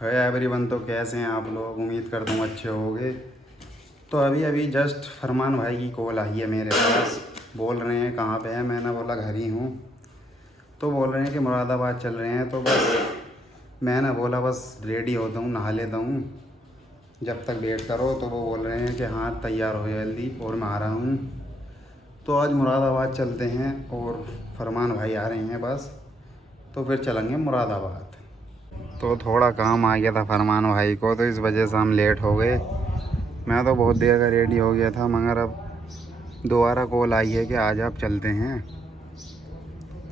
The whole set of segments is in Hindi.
है एवरीवन। तो कैसे हैं आप लोग? उम्मीद करता हूँ अच्छे होंगे। तो अभी जस्ट फरमान भाई की कॉल आई है मेरे पास। बोल रहे हैं कहाँ पे है। मैंने बोला घर ही हूँ। तो बोल रहे हैं कि मुरादाबाद चल रहे हैं। तो बस मैंने बोला बस रेडी होता हूँ, नहा लेता हूँ, जब तक वेट करो। तो वो बोल रहे हैं कि हाँ तैयार हो जल्दी, और मैं आ रहा हूँ। तो आज मुरादाबाद चलते हैं और फरमान भाई आ रहे हैं बस, तो फिर चलेंगे मुरादाबाद। तो थोड़ा काम आ गया था फरमान भाई को, तो इस वजह से हम लेट हो गए। मैं तो बहुत देर का रेडी हो गया था, मगर अब दोबारा कॉल आई है कि आज आप चलते हैं।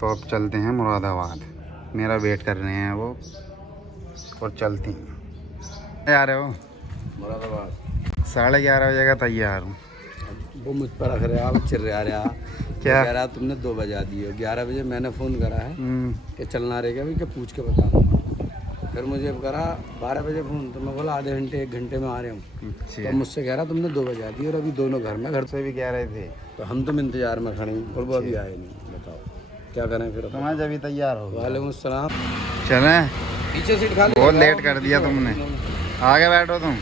तो अब चलते हैं मुरादाबाद। मेरा वेट कर रहे हैं वो, और चलते हैं। आ रहे हो मुरादाबाद? 11:30 बजे का तैयार हूँ। वो मुझ पर रख रहे आप, चिर रहा रहा क्या कह रहा तुमने 2 बजा दिए। 11 बजे मैंने फ़ोन करा है कि चलना रहेगा भी, कि पूछ के बता। फिर मुझे करा 12 बजे फ़ोन, तो मैं बोला आधे घंटे 1 घंटे में आ रहे हूँ। तो मुझसे कह रहा तुमने 2 बजा दिए, और अभी दोनों घर से भी कह रहे थे। तो हम तुम इंतजार में खड़े हैं, और वो अभी आए नहीं। बताओ क्या करें फिर? तुम्हारा जब भी तैयार हो। वालेकुम सलाम। चलें? पीछे सीट खा बहुत लेट कर दिया तुमने। आगे बैठो तुम।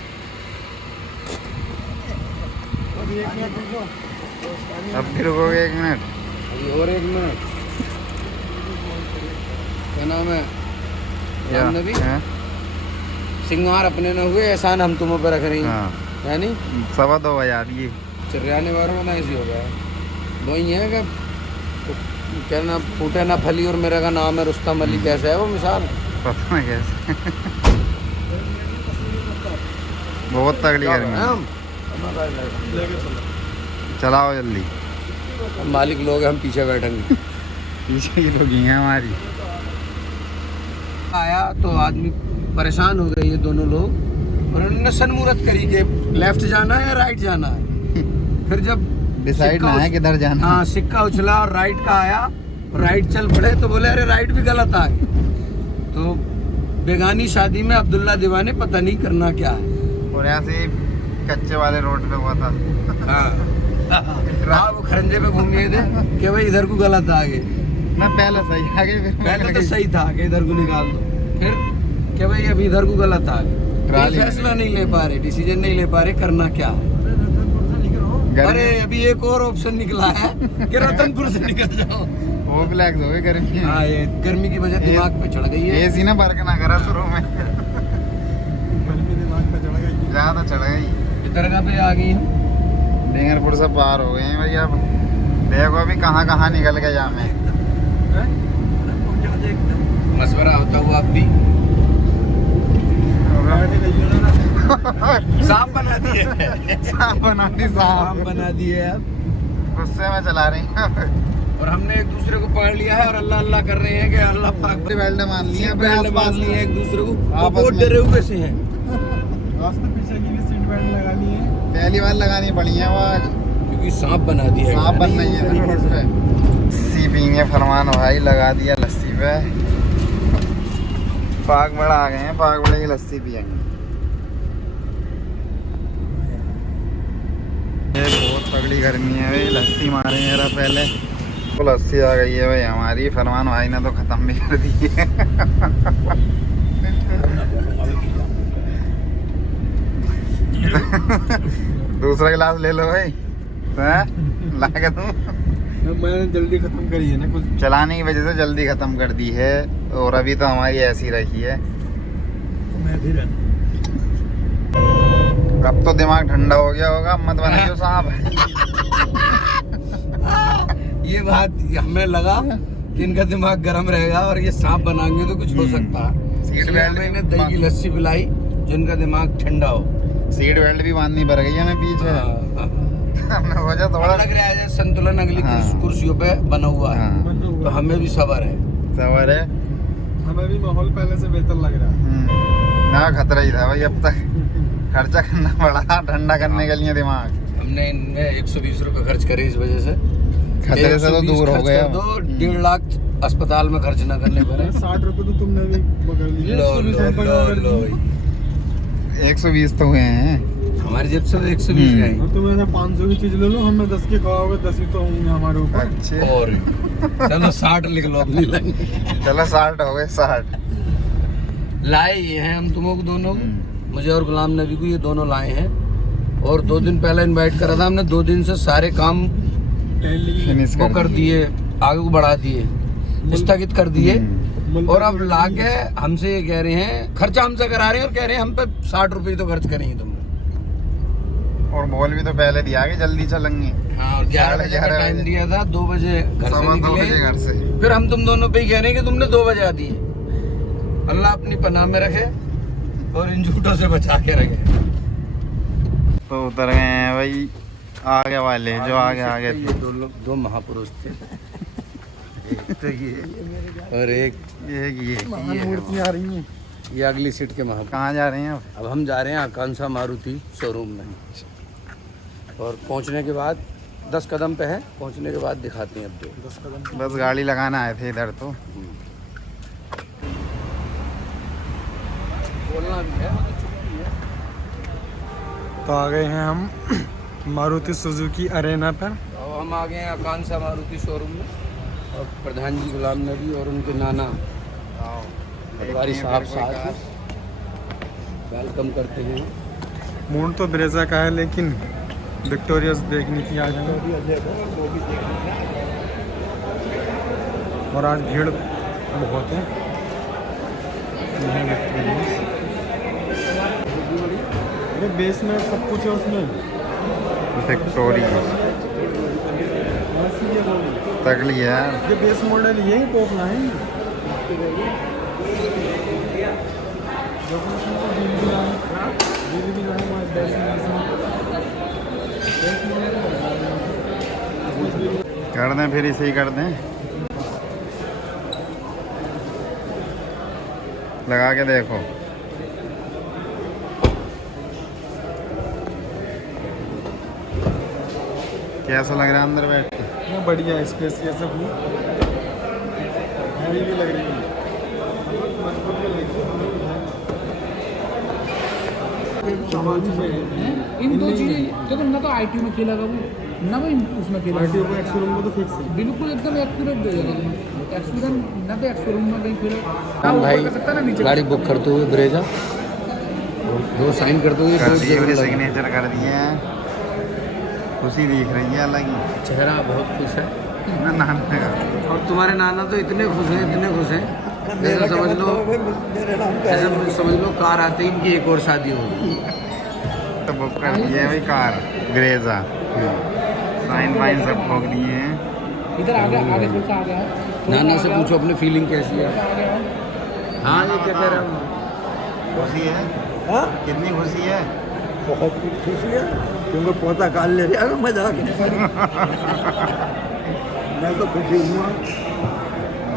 अब भी रुकोगे 1 मिनट? अभी और 1 मिनट। क्या नाम है? नबी सिंगार अपने न हुए, एहसान हम तुम्हों पर रख रही हैं। है नहीं 2:15 बजा दिए। चिर्राने वालों में ऐसी हो गया है। वही है कि क्या ना फूटे ना फली, और मेरा का नाम है रुस्तम अली। कैसे है वो मिसाल? पता नहीं कैसे। बहुत तगड़ी गर्मी। चलाओ जल्दी। मालिक लोग हैं, हम पीछे बैठेंगे। पीछे की लोग ही हैं हमारी। आया तो आदमी परेशान हो गए ये दोनों लोग, और उन्होंने सनमुहूर्त करी के लेफ्ट जाना है या राइट जाना है। फिर जब डिसाइड ना है किधर जाना। हाँ, सिक्का उछला और राइट का आया, राइट चल पड़े। तो बोले अरे राइट भी गलत आ गए। तो बेगानी शादी में अब्दुल्ला दीवाने पता नहीं करना क्या है। और ऐसे कच्चे वाले रोड पे हुआ था। हाँ, वो खरंजे पे घूम गए थे कि भाई इधर को गलत आ गए। मैं पहले सही आगे, पहले तो सही था कि इधर को निकाल दो, फिर क्या भाई अभी इधर को गलत आ गए। फैसला नहीं ले पा रहे, डिसीजन नहीं ले पा रहे, करना क्या है। अरे अभी एक और ऑप्शन निकला है कि रतनपुर से निकल जाओ। वो फ्लैक्स हो गए गर्मी। हाँ, ये गर्मी की वजह दिमाग पे चढ़ गई है। एसी ना बर्क ना करा शुरू में। दिमाग पे चढ़ गई, ज्यादा चढ़ गई। दरगाह पे आ गई हम, डेंगरपुर से पार हो गए हैं भैया। अब देखो अभी कहाँ निकल गए जामे। मशवरा होता हुआ अब भी सांप बना दिए। सांप बना दिए अब गुस्से में चला रही हैं। और हमने एक दूसरे को पकड़ लिया है और अल्लाह अल्लाह कर रहे हैं कि अल्लाह पाक। बेल्ट मान लिया, बेल्ट मान लिए एक दूसरे को। बहुत डरे हुए से हैं। पीछे की भी सीट बेल्ट लगानी है, पहली बार लगानी पड़ी है वो आज, क्योंकि सांप बना दिया। सांप बन रही है रोड पे। लस्सी पीएंगे फरमान भाई, लगा दिया लस्सी पे। पाक बड़ा आ गए हैं, पाक बड़े की लस्सी पियेंगे। ये बहुत तगड़ी गर्मी है भाई। लस्सी मारे मेरा पहले तो लस्सी आ गई है भाई हमारी। फरमान भाई ने तो खत्म भी कर दी है। दूसरा गिलास ले लो भाई। ला के दूं? मैंने जल्दी खत्म करी है ना, कुछ चलाने की वजह से जल्दी खत्म कर दी है, और अभी तो हमारी ऐसी रही है। मैं भी अब तो दिमाग ठंडा हो गया होगा। मत बनाइयो साहब। ये बात हमें लगा कि इनका दिमाग गर्म रहेगा, और ये सांप बनाएंगे तो कुछ हो सकता है। सीट बेल्ट मैंने दही की लस्सी पिलाई जिनका दिमाग ठंडा हो। सीट बेल्ट भी बांधनी पड़ गई हमें पीछे। हमने वजह थोड़ा लग रहा है संतुलन अगली कुर्सियों पे बना हुआ है। तो हमें भी सबर है। हमें भी माहौल पहले से बेहतर लग रहा है। ना खतरा ही था भाई। अब तक खर्चा करना पड़ा ठंडा करने के लिए दिमाग। हमने इनमें 120 रुपए खर्च करे, इस वजह से खतरे से तो दूर हो गए। 1.5 लाख अस्पताल में खर्च ना करने पड़े। 60 रुपए तो तुमने भी पकड़ लिए। लो 120 तो हुए हैं हमारी जेब से। 120 गए। तुम 500 की चीज ले लो, हमें 10 के खाओगे, 10 ही तो होंगे हमारे ऊपर। अच्छे। और चलो 60 लिख लो अपनी लाइन। चलो 60 हो गए। 60 लाए ये हैं हम तुमको दोनों को, मुझे और गुलाम नबी को, ये दोनों लाए हैं। और 2 दिन पहले इनवाइट करा था हमने, 2 दिन से सारे काम फिनिश वो कर दिए, आगे को बढ़ा दिए, स्थगित कर दिए। और अब लाके हमसे ये कह रहे हैं, खर्चा हमसे करा रहे हैं और कह रहे हैं हम पे 60 रुपए तो खर्च करेंगे तुम। और बोल भी तो पहले दिया कि जल्दी चलेंगे। हाँ, 11 बजे का टाइम दिया था, 2 बजे घर से निकले। घर से फिर हम तुम दोनों पे ही कह रहे हैं कि तुमने 2 बजे आ दिए। अल्लाह अपनी पनाह में रखे और इन झूठों से बचा के रखे। तो उतर गए हैं भाई आगे वाले, जो आगे आगे ये दो महापुरुष थे। एक तो ये और एक ये मूर्तियाँ आ रही हैं। ये अगली सीट के महापुरुष। कहाँ जा रहे हैं अब? अब हम जा रहे हैं आकांक्षा मारुति शोरूम में, और पहुंचने के बाद 10 कदम पे है, पहुंचने के बाद दिखाते हैं। अब 10 कदम बस गाड़ी लगाना आए थे इधर। तो बोलना भी है। तो आ गए हैं हम मारुति सुजुकी अरेना पर। अब हम आ गए हैं आकांक्षा मारुति शोरूम में, और प्रधान जी गुलाम नबी और उनके नाना पटवारी साहब साथ वेलकम करते हैं। मूड तो ब्रेजा का है, लेकिन विक्टोरियस देखने की आज हमें। और आज भीड़ बहुत है। ये है विक्टोरियस। अरे बेस में सब कुछ है उसमें। विक्टोरिया तगड़ी है। ये बेस मॉडल ये पोपला है। कर दें फिर इसे ही कर दें, लगा के देखो। कैसा लग रहा है अंदर बैठ के? बढ़िया स्पेस ये सब हैवी भी लग रही है। इन 2 चीजें देखो ना, तो आईटी में खेला वो ना भाई, उसमें खेला आईटी को एक्स-शोरूम में तो फिक्स है। बिल्कुल एकदम एक्यूरेट दे देगा तुम्हें। एक्स-शोरूम ना तो एक्स-शोरूम में कहीं खेला हम भाई गाड़ी बुक करते हुए ब्रेजा, 2 साइन करते हुए, 2 सिग्नेचर कर दिए हैं। खुशी दिख रही है अलग ही, चेहरा बहुत खुश है। नाना का। और तुम्हारे नाना तो इतने खुश हैं, इतने खुश हैं, जैसे समझ लो, ऐसे समझ लो कार आते ही इनकी एक और शादी होगी। तो बुक कर दिए है भाई कार ग्रेजा, साइन वाइन सब ठोक दिए हैं। इधर आगे थोड़ा सा आ गया है। नाना से पूछो अपनी फीलिंग कैसी है। हाँ, ये क्या कह रहा हूँ। खुशी है? कितनी खुशी है? बहुत खुशी है, क्योंकि पोता काल ले रहा है। मजा आ गया। मैं तो खुशी हुआ।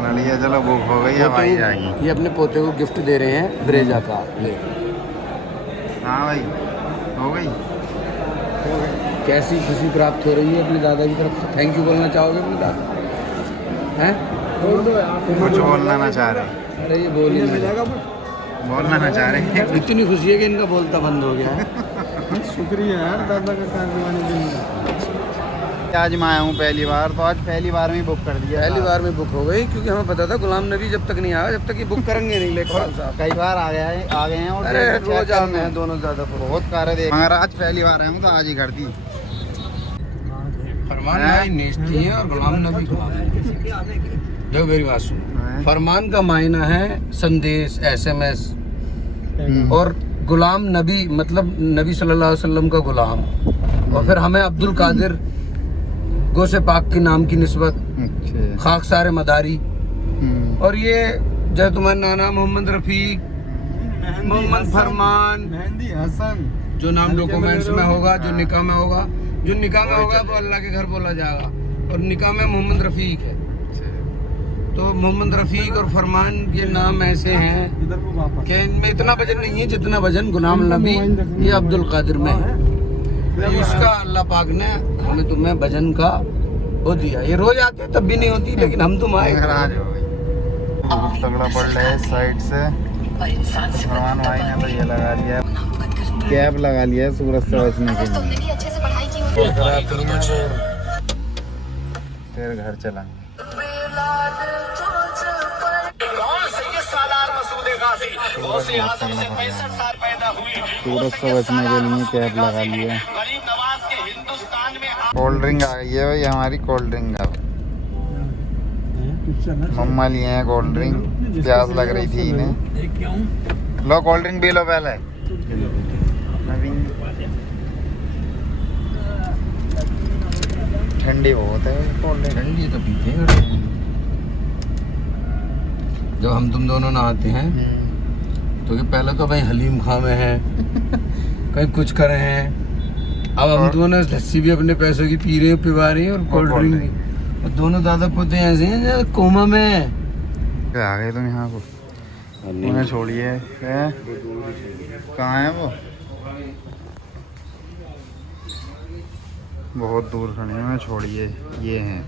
लड़िया चलो बुक हो गई, अब आई जाएगी। ये अपने पोते को गिफ्ट दे रहे हैं ब्रेजा का लेकर। हाँ भाई हो गई। कैसी खुशी प्राप्त हो रही है अपने दादा की तरफ से? थैंक यू बोलना चाहोगे अपने दादा? हैं? कुछ बोलना ना चाह रहे? अरे ये बोल ही नहीं। मिलेगा बोलना ना चाह रहे। इतनी खुशी है कि इनका बोलता बंद हो गया है। शुक्रिया यार दादा का कार दिवाने के लिए। आज मैं आया हूँ पहली बार, तो आज पहली बार में ही बुक कर दिया। पहली बार में बुक हो गई, क्योंकि हमें पता था गुलाम नबी जब तक नहीं आया, जब तक ये बुक करेंगे नहीं। लेकिन साहब कई बार आ गए हैं और अरे चेक रोज करने आते हैं दोनों ज़्यादा। बहुत कारें देख, मगर आज पहली बार आया हूँ तो आज ही कर दी। फरमान भाई नेस्ती है और गुलाम नबी गुलाम। देखो मेरी बात सुनो, फरमान का मायना है संदेश, SMS, और गुलाम नबी मतलब नबी सल्लल्लाहु अलैहि वसल्लम का गुलाम। और फिर हमें अब्दुल कादिर गोसे पाक के नाम की निस्बत, खाकसार मदारी। और ये जो तुम्हारा नाना मोहम्मद रफीक, मोहम्मद फरमान, मेहंदी हसन, जो नाम डॉक्यूमेंट्स में होगा, जो निकाह में होगा, जो निकाह में होगा वो अल्लाह के घर बोला जाएगा। और निकाह में मोहम्मद रफीक है, तो मोहम्मद रफीक और फरमान ये नाम ऐसे हैं इधर को वापस। कि इनमें इतना वजन नहीं है जितना वजन गुलाम नबी ये अब्दुल कादिर में है। तो इसका अल्लाह पाक ने हमें तुम्हें वजन का वो दिया। ये रोज आते तब भी नहीं होती, लेकिन हम तुम आए। आज हो गई। बहुत तगड़ा पड़ रहा है इस साइड से। फरमान भाई ने तो ये लगा लिया, कैप लगा लिया है सूरज से बचने के लिए। फिर घर चला। सूरज से बचने के लिए कैप लगा लिया। कोल्ड ड्रिंक आ गई है भाई हमारी, कोल्ड ड्रिंक का मम्मा लिए हैं कोल्ड ड्रिंक, प्यास लग रही थी इन्हें। लो कोल्ड ड्रिंक पी लो पहले। ठंडी बहुत है कोल्ड ड्रिंक। ठंडी तो पीते हैं जब हम तुम दोनों नहाते हैं तो कि पहले तो भाई हलीम खा में है कहीं कुछ कर रहे हैं, अब हम दोनों लस्सी भी अपने पैसों की पी रहे हैं, पिवा रहे हैं और कोल्ड ड्रिंक भी, और दोनों दादा पोते ऐसे हैं जो कोमा में है। आ गए तुम यहाँ को, उन्हें छोड़िए। कहाँ है वो? बहुत दूर खड़े हैं, छोड़िए। ये हैं,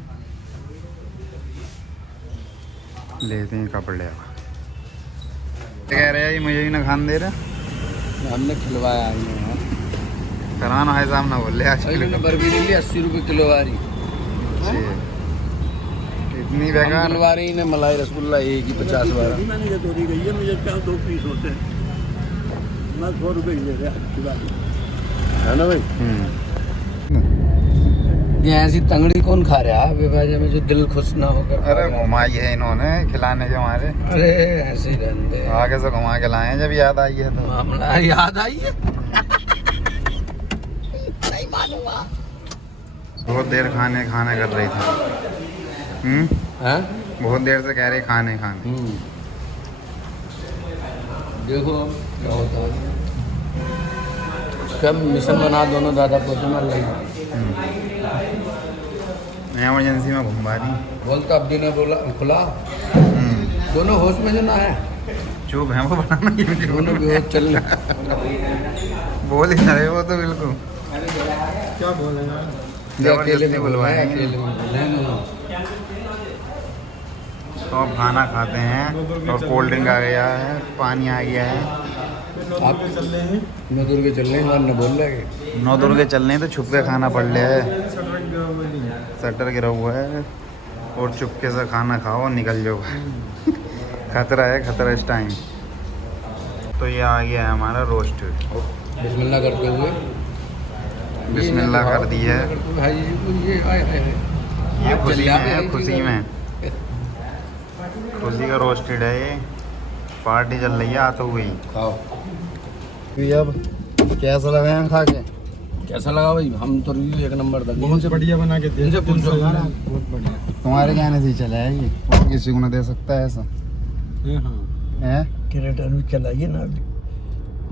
लेते हैं कपड़े। अब कह रहे हैं ये मुझे ही ना खान दे रहे। हमने खिलवाया है कराना है साहब ना बोल ले आज किलो बर्फी ले ली 80 रुपये किलो वाली। इतनी बेकार किलो वाली ने मलाई रसगुल्ला एक ही 50 वाला। मैंने ये तोड़ी गई है, मुझे क्या 2 पीस होते हैं, मैं 100 रुपये ही ले रहा है ना भाई। ये ऐसी तंगड़ी कौन खा रहा है बेबाजा में जो दिल खुश ना होकर? अरे घुमाई है इन्होंने खिलाने के हमारे। अरे ऐसे ही रहते आगे से घुमा के लाए हैं, जब याद आई है तो मामला याद आई है। नहीं मानूंगा। बहुत देर खाने कर रही थी। हैं? बहुत देर से कह रहे खाने। देखो अब क्या होता है। कब मिशन बना दोनों दादा पोते मर गई। एमरजेंसी में घुमा रही। बोलता अब ने बोला खुला, दोनों होश में जो ना है, चुप है वो, बनाना ही मुझे दोनों बेहोश चल बोल ही रहे वो तो बिल्कुल। क्या बोलेगा? जबरदस्ती बुलवाएंगे। अकेले में बोले। तो अब खाना खाते हैं और कोल्ड ड्रिंक आ गया है, पानी आ गया है। आप चल रहे हैं, नौ दुर्गे चल रहे हैं, वरना बोल रहे 9 दुर्गे चल रहे हैं तो छुप के खाना पड़ लिया है। शटर गिरा हुआ है और चुपके से खाना खाओ और निकल जाओ। खतरा है, खतरा इस टाइम। तो ये आ गया है हमारा रोस्ट। बिस्मिल्लाह करते हुए बिस्मिल्लाह कर दी है। भाई जी को ये आए आए ये खुशी में है, खुशी में खुशी का रोस्टेड है ये। पार्टी चल रही है आते हुए ही। खाओ। अब कैसा लगा है खा के? कैसा लगा भाई? हम तो रिव्यू एक नंबर था। बहुत बढ़िया बना के दे। इनसे पूछो। बहुत बढ़िया। तुम्हारे कहने से ही चला है ये, और किसी को ना दे सकता है ऐसा है। क्रेटर भी चलाइए ना,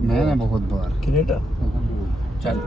मैंने बहुत बार क्रिएटर चल